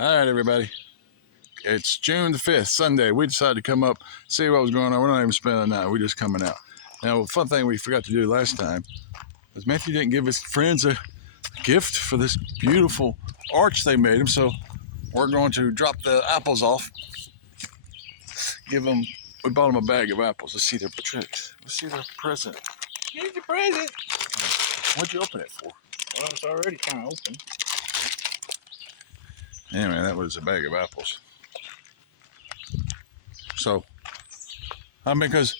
All right, everybody. It's June the 5th, Sunday. We decided to come up, see what was going on. We're not even spending the night. We're just coming out. Now, fun thing we forgot to do last time was Matthew didn't give his friends a gift for this beautiful arch they made him. So we're going to drop the apples off. We bought them a bag of apples. Let's see their tricks. Let's see their present. Here's your present. What'd you open it for? Well, it's already kind of open. Anyway, that was a bag of apples. So, because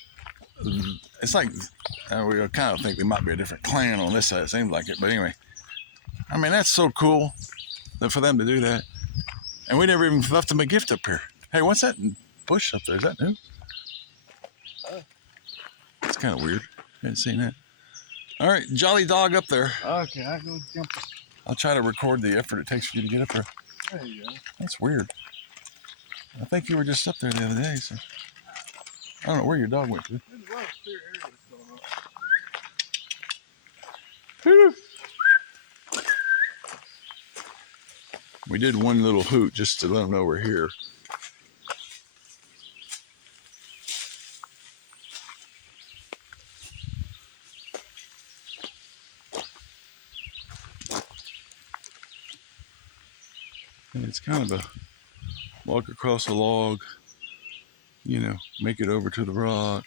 it's like, we kind of think there might be a different clan on this side. It seems like it. But anyway, I mean, that's so cool for them to do that. And we never even left them a gift up here. Hey, what's that bush up there? Is that new? It's kind of weird. I hadn't seen that. All right, jolly dog up there. Okay, I go jump. I'll try to record the effort it takes for you to get up there. There you go. That's weird. I think you were just up there the other day, so I don't know where your dog went to. There's a lot of clear areas going on. We did one little hoot just to let them know we're here. And it's kind of a walk across a log, make it over to the rock.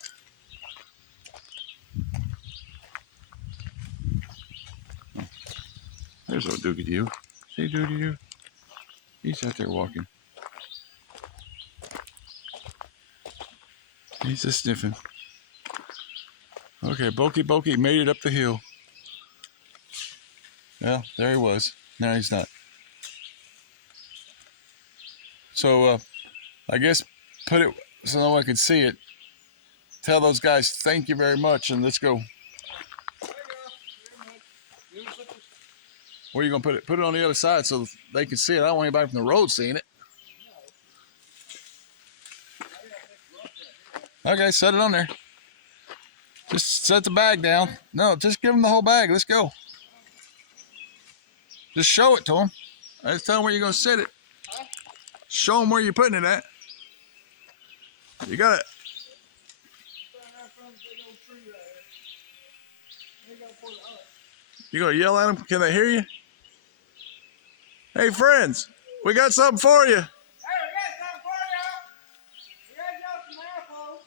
Oh, there's old Doogie Doo. See Doogie Doo? He's out there walking. He's just sniffing. Okay, Bokey made it up the hill. Well, there he was. No, he's not. So, I guess put it so no one can see it. Tell those guys thank you very much, and let's go. Where are you going to put it? Put it on the other side so they can see it. I don't want anybody from the road seeing it. Okay, set it on there. Just set the bag down. No, just give them the whole bag. Let's go. Just show it to them. Just tell them where you're going to sit it. Show them where you're putting it at. You got it. You gonna yell at them? Can they hear you? Hey friends, we got something for you. Hey, we got something for y'all. We got y'all some apples.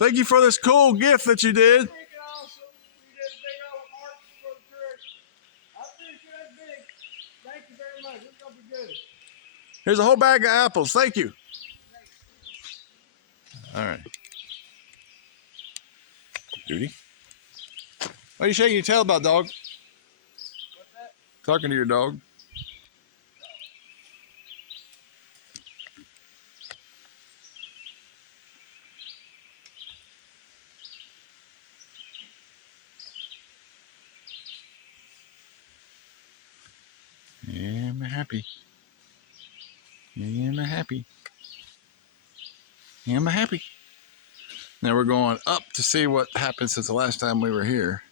Thank you for this cool gift that you did. Freaking awesome. We did a big old arch for the church. I'm pretty sure that's big. Thank you very much. It's gonna be good. Here's a whole bag of apples. Thank you. All right. Judy. What are you shaking your tail about, dog? What's that? Talking to your dog. Am I happy? Am I happy? Am I happy? Now we're going up to see what happened since the last time we were here.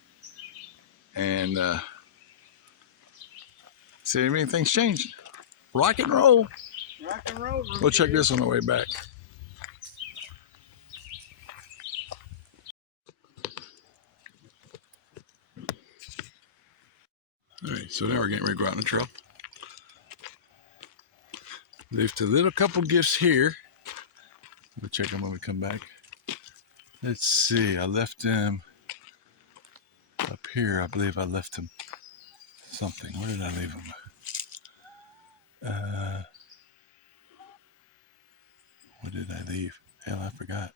And see if anything's changed. Rock and roll. Rock and roll. We'll check this on the way back. All right, so now we're getting ready to go out on the trail. Left a little couple gifts here. We'll check them when we come back. Let's see, I left them up here. I believe I left them something. Where did I leave them? What did I leave? Hell, I forgot.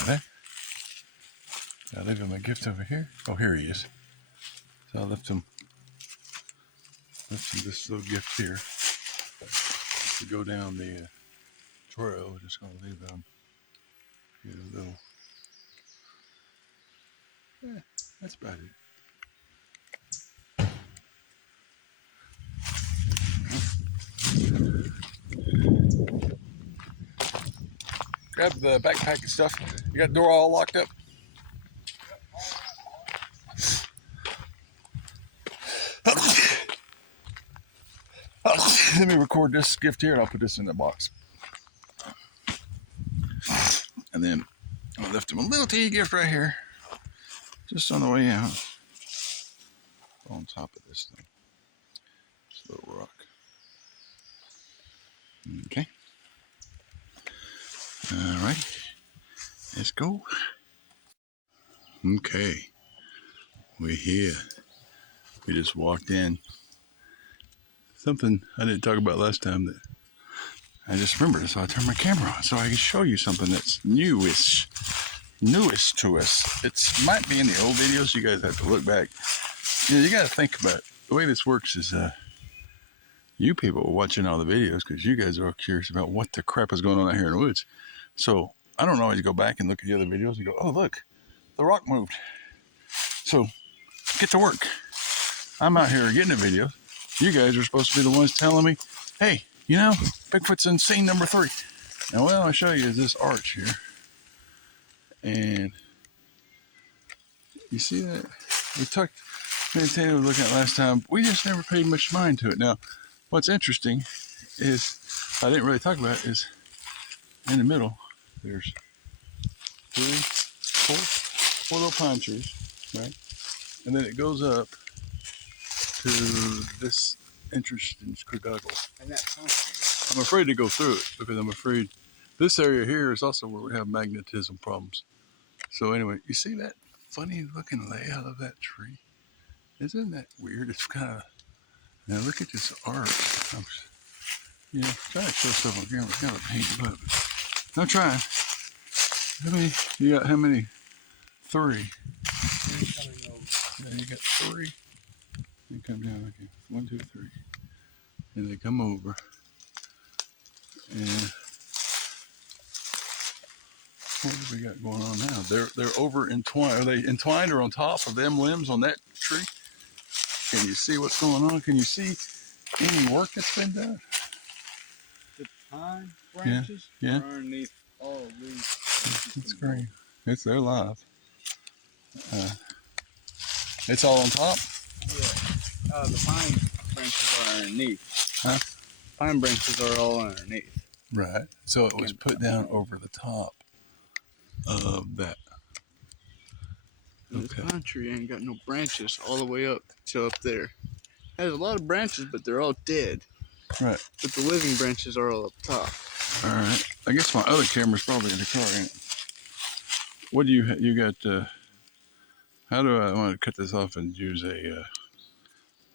Okay. I leave him a gift over here. Oh, here he is. So I left him this little gift here. To go down the trail, we're just going to leave them a little. Yeah, that's about it. Grab the backpack and stuff. You got the door all locked up? let me record this gift here and I'll put this in the box. And then I left him a little teeny gift right here, just on the way out. On top of this thing. This little rock. Okay. All right. Let's go. Okay. We're here. We just walked in. Something I didn't talk about last time that I just remembered, so I turned my camera on so I can show you something that's newest to us. It might be in the old videos. You guys have to look back. You know, you got to think about it. The way this works is you people are watching all the videos because you guys are curious about what the crap is going on out here in the woods. So I don't always go back and look at the other videos and go, oh, look, the rock moved. So get to work. I'm out here getting a video. You guys are supposed to be the ones telling me, hey, you know, Bigfoot's in scene number 3. Now, what I'll show you is this arch here. And you see that? We talked, me and Tana were looking at last time. We just never paid much mind to it. Now, what's interesting is, I didn't really talk about it, is in the middle, there's 4 little pine trees, right? And then it goes up to this interesting skedaddle. And that concrete. I'm afraid to go through it because I'm afraid this area here is also where we have magnetism problems. So anyway, you see that funny looking layout of that tree? Isn't that weird? It's kind of, now look at this arch. I'm trying to show stuff on camera. It's kind of painted up. I'm trying. How many? 3. Yeah, you got 3. They come down, okay. 1, 2, 3. And they come over. And what do we got going on now? They're over entwined. Are they entwined or on top of them limbs on that tree? Can you see what's going on? Can you see any work that's been done? The pine branches Yeah. are underneath all of these. It's great. They're live. It's all on top? Yeah. The pine branches are underneath. Huh? Pine branches are all underneath. Right. So it was put down over the top of that. This pine tree ain't got no branches all the way up to up there. It has a lot of branches, but they're all dead. Right. But the living branches are all up top. All right. I guess my other camera's probably in the car, ain't it? What do you got? How do I want to cut this off and use a?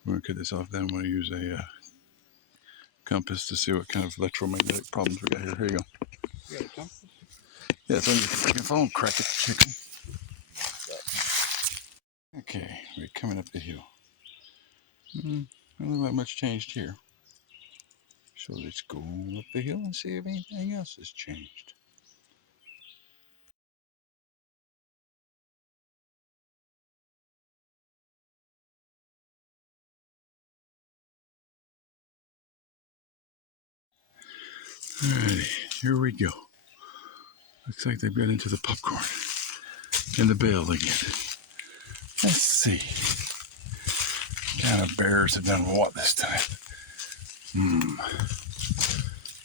I'm going to cut this off. Then I'm going to use a compass to see what kind of electromagnetic problems we got here. Here you go. You got a compass? Yeah, it's on your freaking phone. Crack it, chicken. Okay, we're coming up the hill. Doesn't look like much changed here. So let's go up the hill and see if anything else has changed. Alrighty, here we go. Looks like they've got into the popcorn and the bell again. Let's see. What kind of bears have done what this time?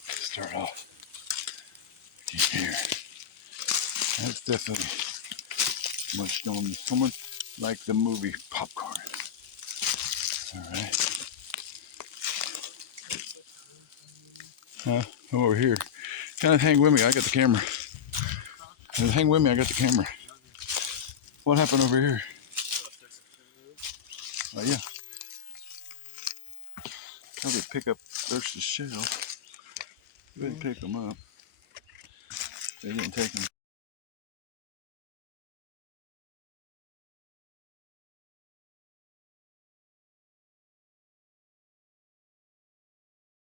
Start off here. That's definitely mushed on someone like the movie Popcorn. Alright. Come over here. Kind of hang with me. I got the camera. Hang with me. I got the camera. What happened over here? Oh, yeah. Probably pick up. There's the shell. Go ahead and pick them up. They didn't take them.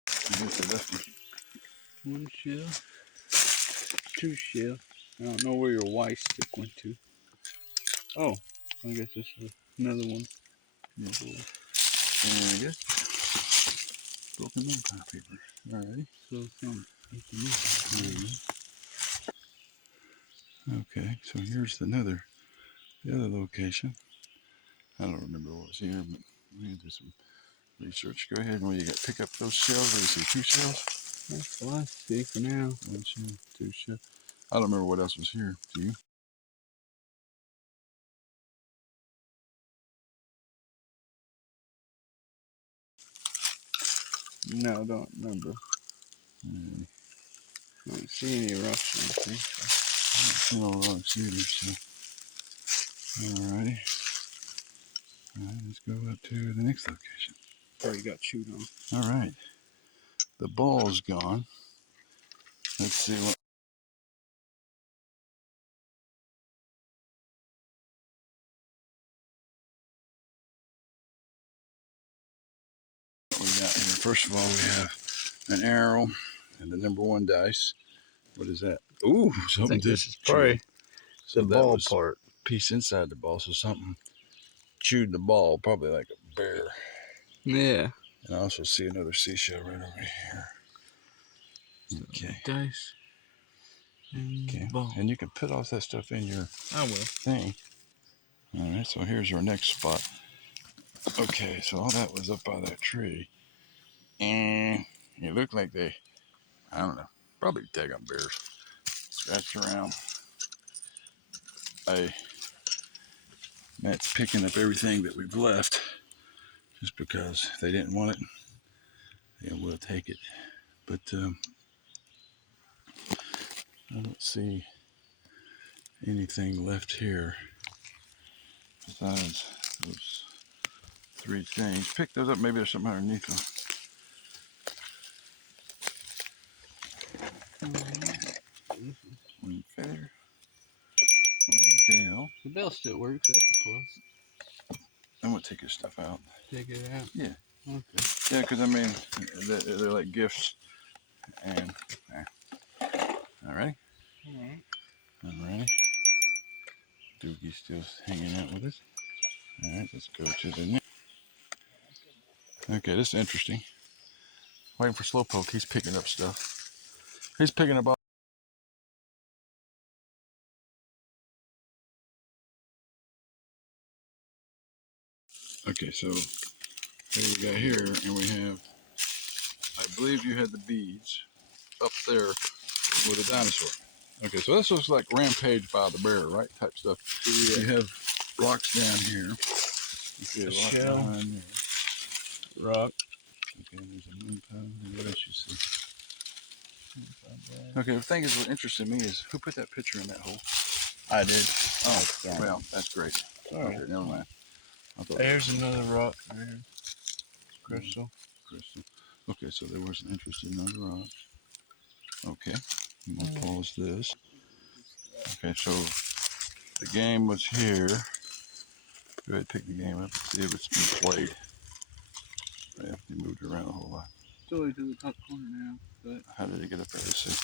I guess they left them. 1 shell. 2 shell. I don't know where your white stick went to. Oh, I guess this is another one. Yeah. And I guess broken vampire paper. Alrighty. So some. Okay, so here's the other location. I don't remember what was here, but we had some research. Go ahead and what you got? Pick up those shells. What do you see? 2 shells? That's what I see for now. 1 shell, 2 shells. I don't remember what else was here. Do you? No, don't remember. I don't see any rocks or anything. I don't see no rocks either, so. Alrighty. Alright, let's go up to the next location. Probably got chewed on. Alright. The ball's gone. Let's see what we got here. First of all, we have an arrow and the number 1 dice. What is that? Ooh, something did. This is probably so the that ball was part. a piece inside the ball, so something chewed the ball, probably like a bear. Yeah. And I also see another seashell right over here. Okay. Dice. And Okay. ball. And you can put all that stuff in your I will. thing. Alright, so here's our next spot. Okay, so all that was up by that tree. And it looked like they, I don't know, probably daggone bears scratched around. Matt's picking up everything that we've left just because they didn't want it. And we'll take it. But I don't see anything left here besides those 3 things. Pick those up. Maybe there's something underneath them. One feather. 1 bell. The bell still works. That's a plus. I'm going to take your stuff out. Take it out? Yeah. Okay. Yeah, because I mean, they're like gifts. And, alrighty. Alright. Alrighty. Doogie's still hanging out with us. Alright, let's go to the next. Okay, this is interesting. Waiting for Slowpoke. He's picking up stuff. He's picking up all. Okay, so here we got here, and we have, I believe you had the beads up there with a dinosaur. Okay, so this looks like Rampage by the Bear, right? Type stuff. Yeah. You have rocks down here. You see a rock shell. behind there. Rock. Okay, there's a moon pile. What else you see? Okay, the thing is, what interested me is who put that picture in that hole? I did. Oh, well, that's great. Sorry. Okay, never mind. I thought There's another rock there. Crystal. Crystal. Okay, so there was an interest in other rocks. Okay, I'm gonna pause this. Okay, so the game was here. Go ahead and pick the game up and see if it's been played. Yeah, they moved it around a whole lot. It's always in the top corner now. But How did it get up there? Let's see.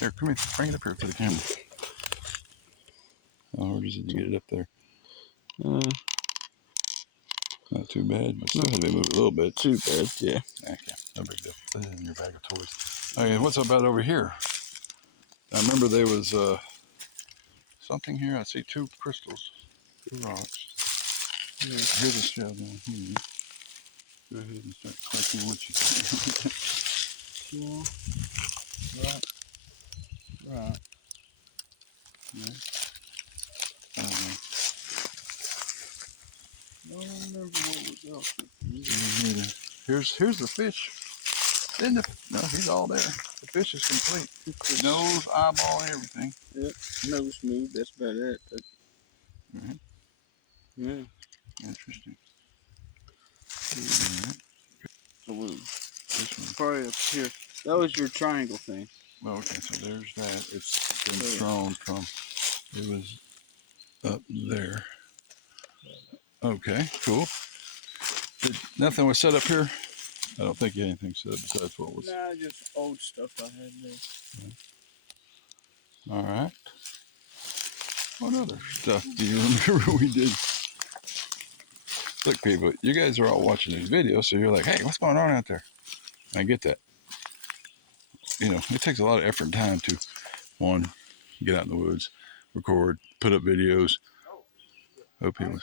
Here, come here. Bring it up here to the camera. How hard is it to get it up there? Not too bad, but still had to move it a little bit. too bad, yeah. Okay, no big deal. Put it in your bag of toys. Okay, what's about over here? I remember there was something here. I see 2 crystals, 2 rocks. Yeah. Here's a shell down here. Go ahead and start collecting what you can. Rock. Rock. Yeah. I don't remember what was else. Here's the fish. No, he's all there. The fish is complete. Nose, eyeball, and everything. Yep. Nose smooth. That's about it. But... Right. Yeah. Interesting. Mm-hmm. Right. This one. Probably up here. That was your triangle thing. Well, okay, so there's that. It's been thrown from. It was up there. Okay, cool. Nothing was set up here? I don't think anything set up besides what was. Nah, just old stuff I had there. All right. What other stuff do you remember we did? Look, people, you guys are all watching these videos, so you're like, hey, what's going on out there? I get that. You know, it takes a lot of effort and time to, one, get out in the woods, record, put up videos. Hope people.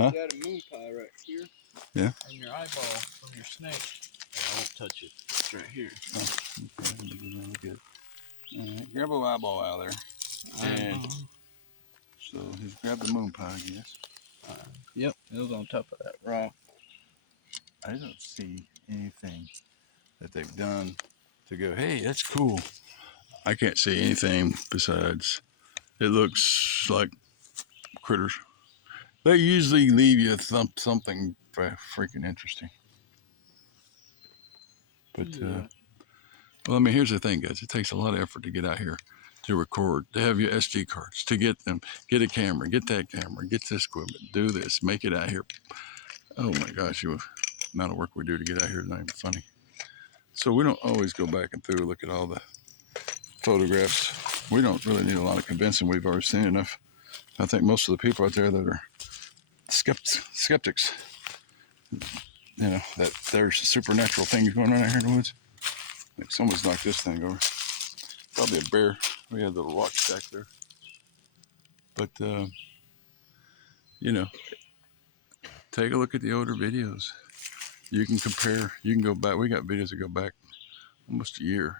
Huh? You got a moon pie right here. Yeah. And your eyeball from your snake. I won't touch it. It's right here. Oh, okay. Really good. All right, grab a eyeball out of there. And so just grab the moon pie, I guess. Yep, it was on top of that rock. I don't see anything that they've done to go, hey, that's cool. I can't see anything besides it looks like critters. They usually leave you something freaking interesting. But, Yeah. well, I mean, here's the thing, guys. It takes a lot of effort to get out here to record, to have your SD cards, to get them, get a camera, get that camera, get this equipment, do this, make it out here. Oh my gosh, the amount of work we do to get out here is not even funny. So we don't always go back and through look at all the photographs. We don't really need a lot of convincing. We've already seen enough. I think most of the people out there that are skeptics, that there's supernatural things going on out here in the woods. Like someone's knocked this thing over. Probably a bear. We had a little rock stack there. But, take a look at the older videos. You can compare. You can go back. We got videos that go back almost a year.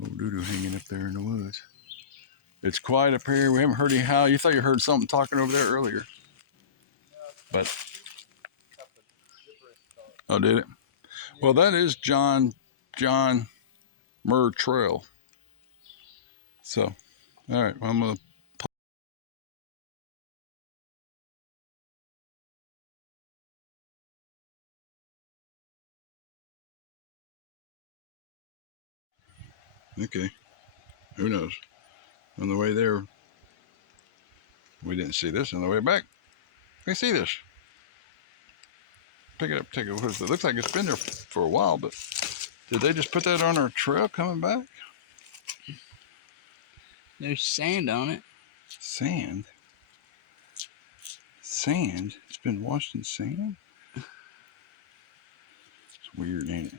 Old doo-doo hanging up there in the woods. It's quiet up here. We haven't heard any howl. You thought you heard something talking over there earlier. But, oh, did it? Well, that is John Murr Trail. So, all right. Well, I'm going to okay, who knows? On the way there, we didn't see this. On the way back, we see this. Pick it up, take a look. It looks like it's been there for a while, but did they just put that on our trail coming back? There's sand on it. Sand? Sand? It's been washed in sand? It's weird, ain't it?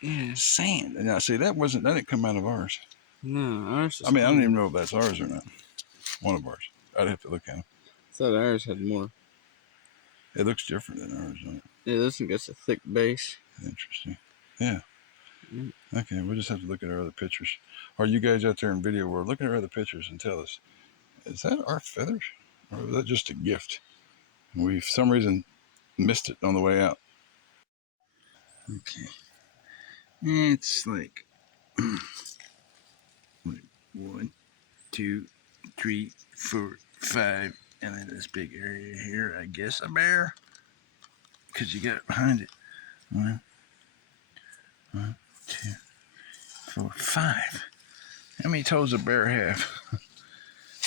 Yeah. Sand. Now, see, that didn't come out of ours. No, ours is I mean, I don't even know if that's ours or not. One of ours. I'd have to look at them. I thought ours had more. It looks different than ours, doesn't it? Yeah, this one gets a thick base. Interesting. Yeah. Mm. Okay, we'll just have to look at our other pictures. Are you guys out there in video world, look at our other pictures and tell us, is that our feathers? Or was that just a gift? We, for some reason, missed it on the way out. Okay. It's like 1, 2, 3, 4, 5, and then this big area here, I guess a bear, because you got it behind it. 1, 2, 4, 5. How many toes a bear have?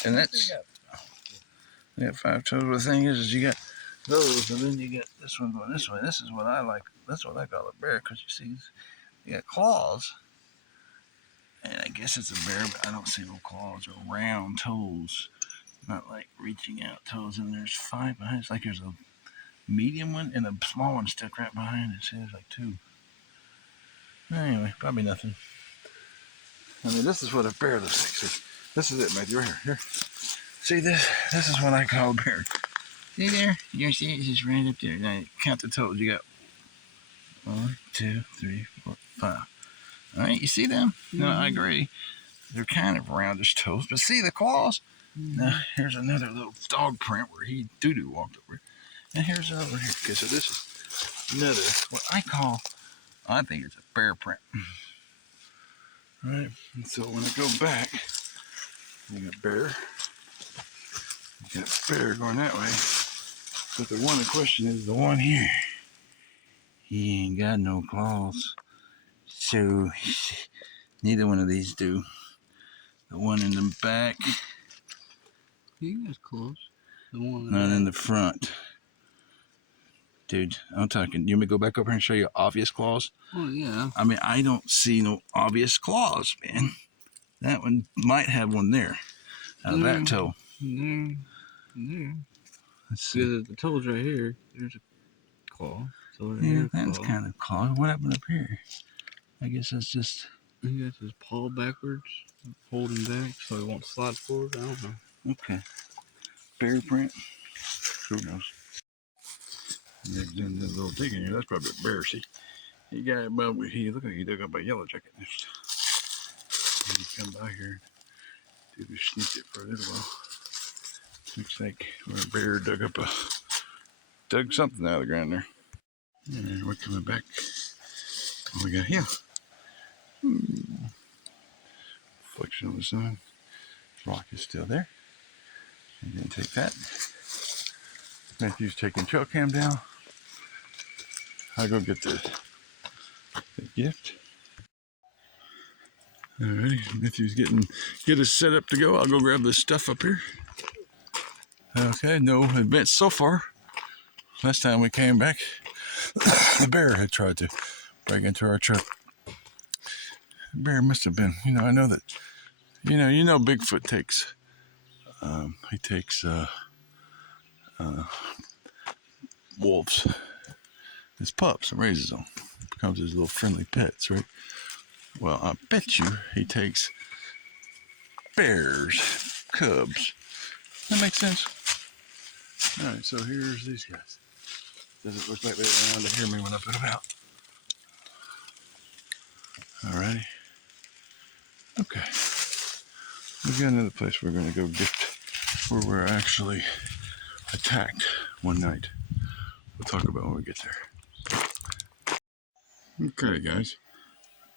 And that's, you got 5 toes. But the thing is you got those, and then you got this one going this way. This is what I like. That's what I call a bear, because you see, you got claws. And I guess it's a bear, but I don't see no claws or round toes. Not like reaching out toes. And there's 5 behind. It's like there's a medium one and a small one stuck right behind it. See, there's like 2. Anyway, probably nothing. I mean, this is what a bear looks like. See, this is it, Matthew. Right here. See this? This is what I call a bear. See there? You see it? It's just right up there. Now count the toes. You got 1, 2, 3, 4, 5. All right, you see them? Mm-hmm. No, I agree. They're kind of roundish toes, but see the claws? Mm-hmm. Now, here's another little dog print where he doo-doo walked over. And here's over here. Okay, so this is another, what I think it's a bear print. All right, and so when I go back, you got bear. You got bear going that way. But the one in question is the one here. He ain't got no claws. So, neither one of these do. The one in the back. He has claws. The one Not in the front. Dude, I'm talking. You want me to go back over here and show you obvious claws? Oh, yeah. I mean, I don't see no obvious claws, man. That one might have one there. Out of that toe. There. Let's see. The toes right here. There's a claw. So right Yeah, here, that's claw. kind of claw. What happened up here? I guess that's just... He got his paw backwards, holding back so he won't slide forward. I don't know. Okay. Bear print. Who knows? Next in this little digging here, that's probably a bear. See, he got above. He looked like he dug up a yellow jacket nest. And he come by here, dude, we sneaked it for a little while. Looks like a bear dug something out of the ground there. And then we're coming back. What we got here? Reflection of the sun. Rock is still there. And then take that. Matthew's taking trail cam down. I'll go get the gift. Alrighty, Matthew's get us set up to go. I'll go grab this stuff up here. Okay, no events so far. Last time we came back, the bear had tried to break into our truck. The bear must have been, I know that, Bigfoot takes, he takes wolves, his pups, and raises them. Becomes his little friendly pets, right? Well, I bet you he takes bears, cubs. That makes sense. All right, so here's these guys. Does it look like they're around to hear me when I put them out? All righty. Okay. We've got another place we're going to go gift where we're actually attacked one night. We'll talk about when we get there. Okay, guys.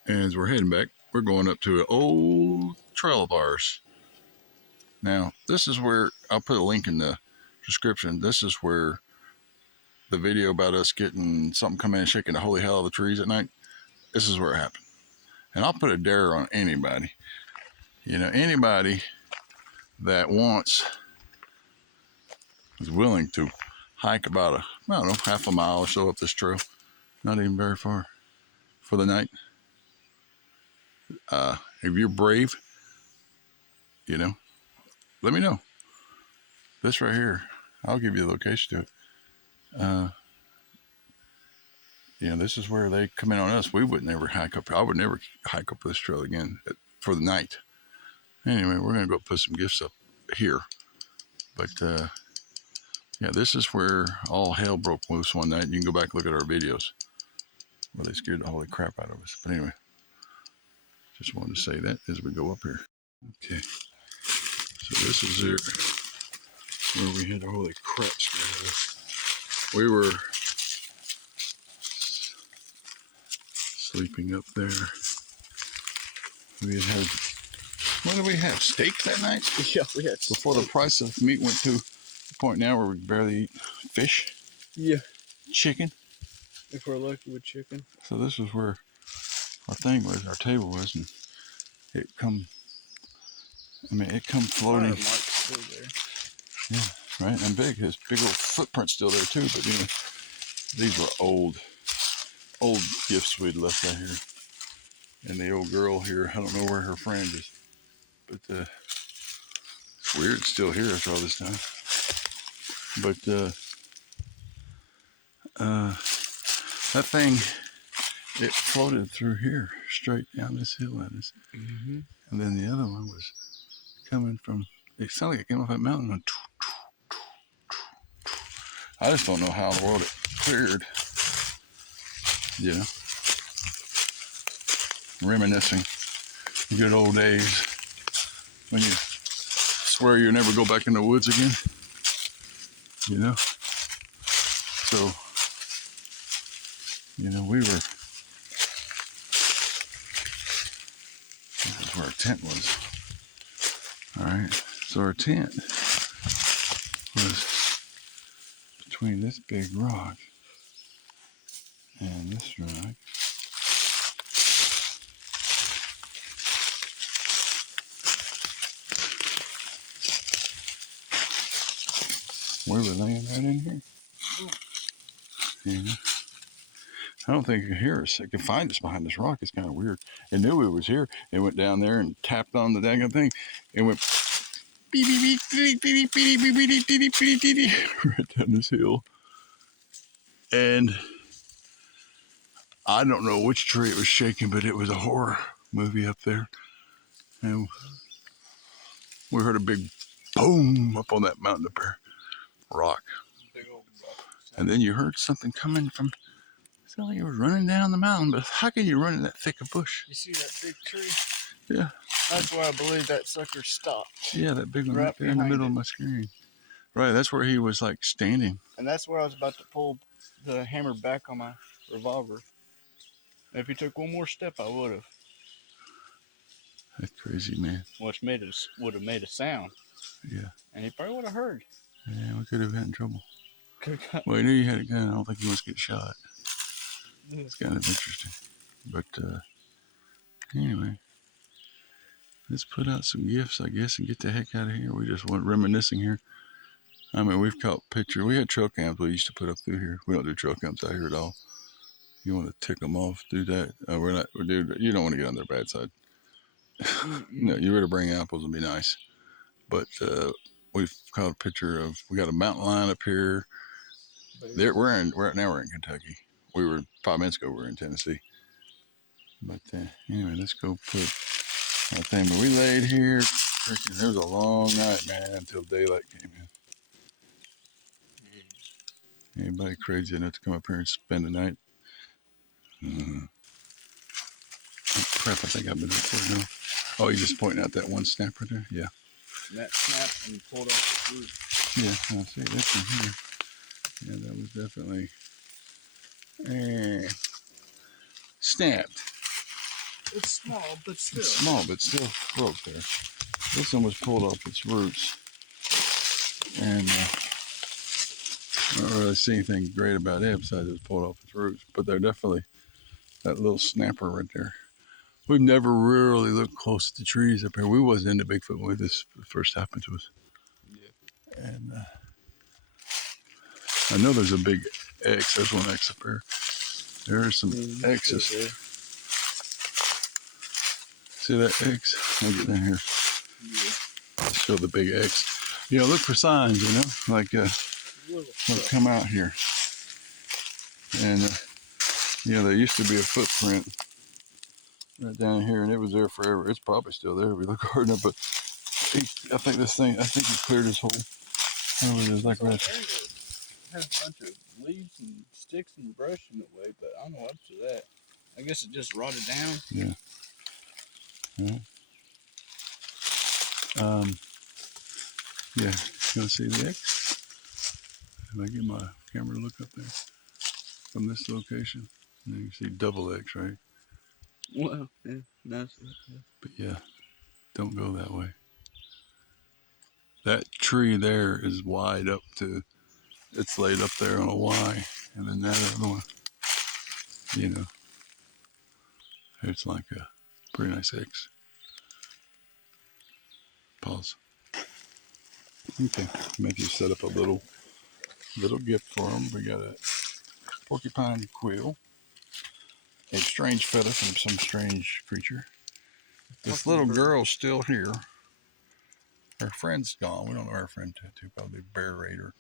As we're heading back, we're going up to an old trail of ours. Now, this is where, I'll put a link in the description. This is where the video about us getting something come in and shaking the holy hell out of the trees at night, this is where it happened. And I'll put a dare on anybody. Anybody that is willing to hike about half a mile or so up this trail, not even very far, for the night. If you're brave, let me know. This right here, I'll give you the location to it. This is where they come in on us. We would never hike up. I would never hike up this trail again for the night. Anyway, we're going to go put some gifts up here. But, this is where all hell broke loose one night. You can go back and look at our videos where they scared the holy crap out of us. But anyway, just wanted to say that as we go up here. Okay. So this is where we had the holy crap scared. We were sleeping up there. We had, what did we have? Steak that night? Yeah, we had before steak. The price of meat went to the point now where we barely eat fish. Yeah. Chicken. If we're lucky with chicken. So this was where our thing was, our table was, and it come floating. Still there. Yeah, right, and big. His big old footprint's still there too, but these were old gifts we'd left out here. And the old girl here, I don't know where her friend is, but it's weird it's still here after all this time. But that thing, it floated through here, straight down this hill at us. Mm-hmm. And then the other one was coming from, it sounded like it came off that mountain. And I just don't know how in the world it cleared. Reminiscing good old days when you swear you'll never go back in the woods again. So, we were, this is where our tent was. All right, so our tent was between this big rock and this rock. We were laying right in here. I don't think it can hear us. It can find us behind this rock. It's kind of weird. It knew it was here. It went down there and tapped on the dang thing. It went beep, beep, beep, beep, beep, beep, beep, beep, beep, beep, beep, beep, right down this hill. And I don't know which tree it was shaking, but it was a horror movie up there. And we heard a big boom up on that mountain up there. Rock. And then you heard something coming from, it sounded like it was running down the mountain, but how can you run in that thick of bush? You see that big tree? Yeah. That's where I believe that sucker stopped. Yeah, that big one Right right there in the behind middle it. of my screen. Right, that's where he was like standing. And that's where I was about to pull the hammer back on my revolver. If he took one more step, I would have. That's crazy, man. Which would have made a sound. Yeah. And he probably would have heard. Yeah, we could have got in trouble. Could have got. Well, he knew you had a gun. I don't think he wants to get shot. Yeah. It's kind of interesting. But anyway, let's put out some gifts, I guess, and get the heck out of here. We just went reminiscing here. I mean, we've caught pictures. We had trail cams we used to put up through here. We don't do trail cams out here at all. You want to tick them off, do that. We're not. Dude, you don't want to get on their bad side. No, you better bring apples and be nice. But we've caught a picture of. We got a mountain lion up here. There, we're in Kentucky. We were 5 minutes ago. We were in Tennessee. But anyway, let's go put our thing. But we laid here. Freaking, it was a long night, man, until daylight came in. Anybody crazy enough to come up here and spend the night? Oh, crap, I think I've been recording now. Oh, you're just pointing out that one snapper there? Yeah. That snapped and pulled off the root. Yeah, I see that's in here. Yeah, that was definitely snapped. It's small, but still. It's small, but still broke there. This one was pulled off its roots. And I don't really see anything great about it besides it was pulled off its roots. But they're definitely that little snapper right there. We've never really looked close to the trees up here. We wasn't into Bigfoot when this first happened to us. Yeah. And I know there's a big X. There's one X up there. There's some X's. See that X? I'll get down here. Yeah. Show the big X. You know, look for signs, you know, like come out here. And, you know, there used to be a footprint right down here, and it was there forever. It's probably still there if we look hard enough, but I think he cleared his hole. Oh, there's like right. Had a bunch of leaves and sticks and brush in the way, but I don't know what to that. I guess it just rotted down. Yeah. Yeah. Yeah. You want to see the X? If I get my camera to look up there from this location, and you can see double X, right? Well, yeah, that's it. Yeah. But yeah, don't go that way. That tree there is wide up to, it's laid up there on a Y, and then that other one, you know, it's like a pretty nice X. Pause. Okay, Matthew set up a little gift for him. We got a porcupine quill, a strange feather from some strange creature. This little girl's still here. Her friend's gone. We don't know her friend to probably bear raid or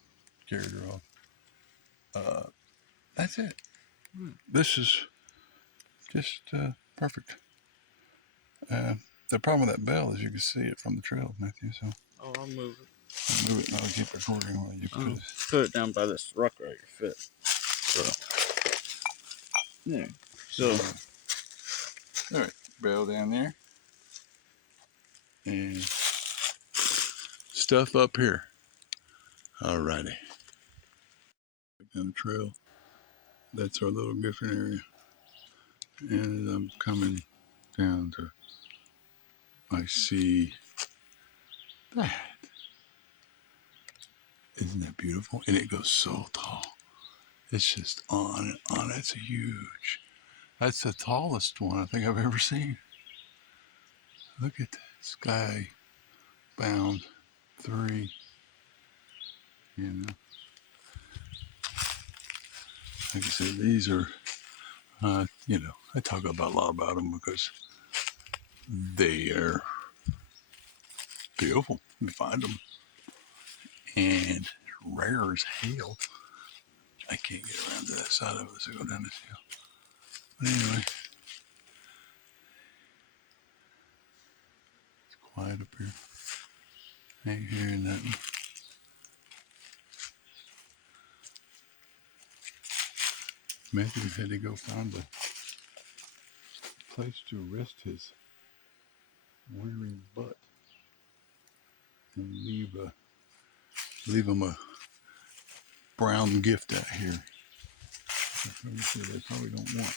carried her off. That's it. This is just perfect. The problem with that bell is you can see it from the trail, Matthew. So I'll move it. I'll move it and I'll keep recording while you put it. Put it down by this rock right at your foot. So there. So all right, bell down there, and stuff up here. Alrighty. Down the trail. That's our little gifting area. And as I'm coming down to, I see that. Isn't that beautiful? And it goes so tall. It's just on and on. It's huge. That's the tallest one I think I've ever seen. Look at that. Sky bound 3. You know. Like I said, these are, you know, I talk a lot about them because they are beautiful. You find them. And rare as hell. I can't get around to that side of it. Let's go down this hill. But anyway, it's quiet up here. Ain't hearing nothing. Matthew had to go find a place to rest his weary butt and leave him a brown gift out here. They probably don't want.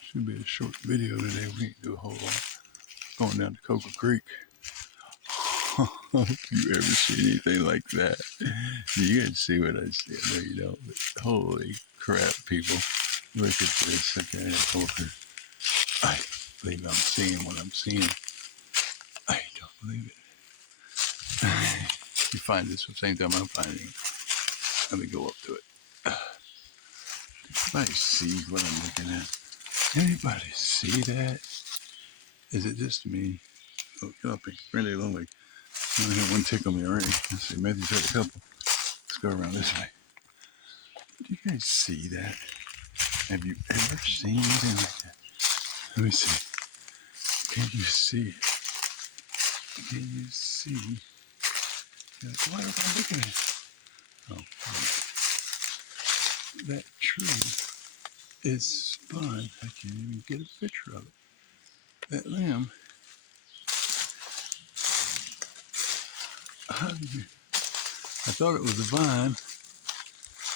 Should be a short video today. We ain't do a whole lot. Going down to Coca Creek. If you ever see anything like that, you guys see what I see. I know you don't, but holy crap, people. Look at this. Okay, I believe I'm seeing what I'm seeing. I don't believe it. You find this at the same time I'm finding it. Let me go up to it. Anybody see what I'm looking at? Anybody see that? Is it just me? Oh, get up here. Really lonely. I only have one tickle me already. Let's see, Matthew's had a couple. Let's go around this way. Do you guys see that? Have you ever seen anything like that? Let me see. Can you see it? Can you see? What am I looking at? Oh, that tree is spun. I can't even get a picture of it. That limb. How did you? I thought it was a vine,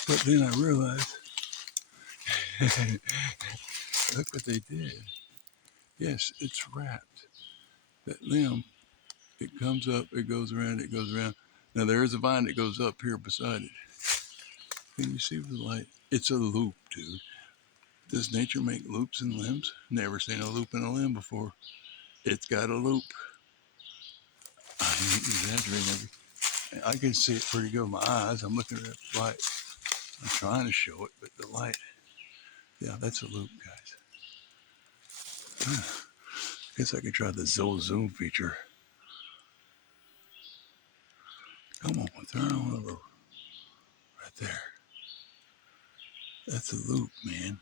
but then I realized, look what they did. Yes, it's wrapped. That limb, it comes up, it goes around, it goes around. Now there is a vine that goes up here beside it. Can you see the light? It's a loop, dude. Does nature make loops in limbs? Never seen a loop in a limb before. It's got a loop. I ain't exaggerating. I can see it pretty good with my eyes. I'm looking at that light. I'm trying to show it, but the light, yeah, that's a loop, guys. Guess I could try the zoom feature. Come on, turn on over. Right there. That's a loop, man.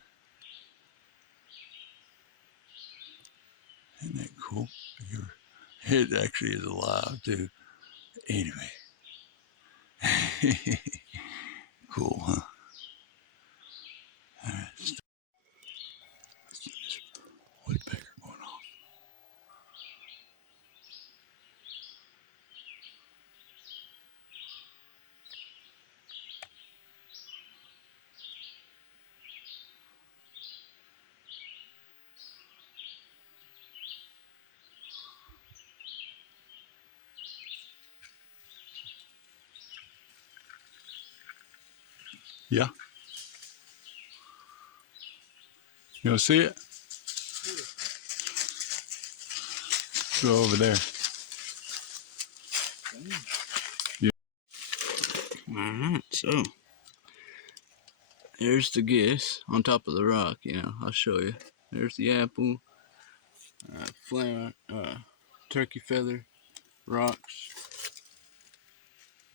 Isn't that cool? It actually is alive, too. Anyway. Cool, huh? All right, let's do this woodpecker going off. Yeah? You want to see it? Go over there. Yeah. Alright, so there's the guess on top of the rock, I'll show you. There's the apple, turkey feather, rocks,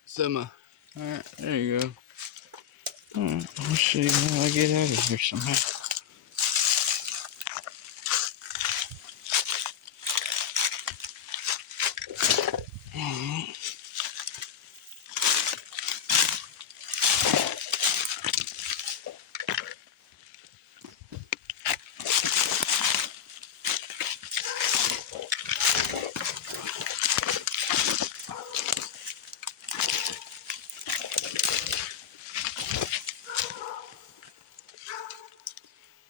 some, alright, there you go. Alright, I'll show you how I get out of here somehow.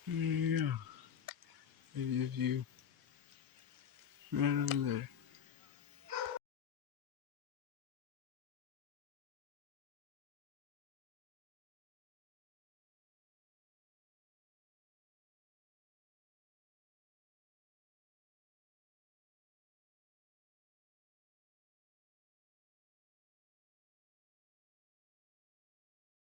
There you go. Give you a view right over there.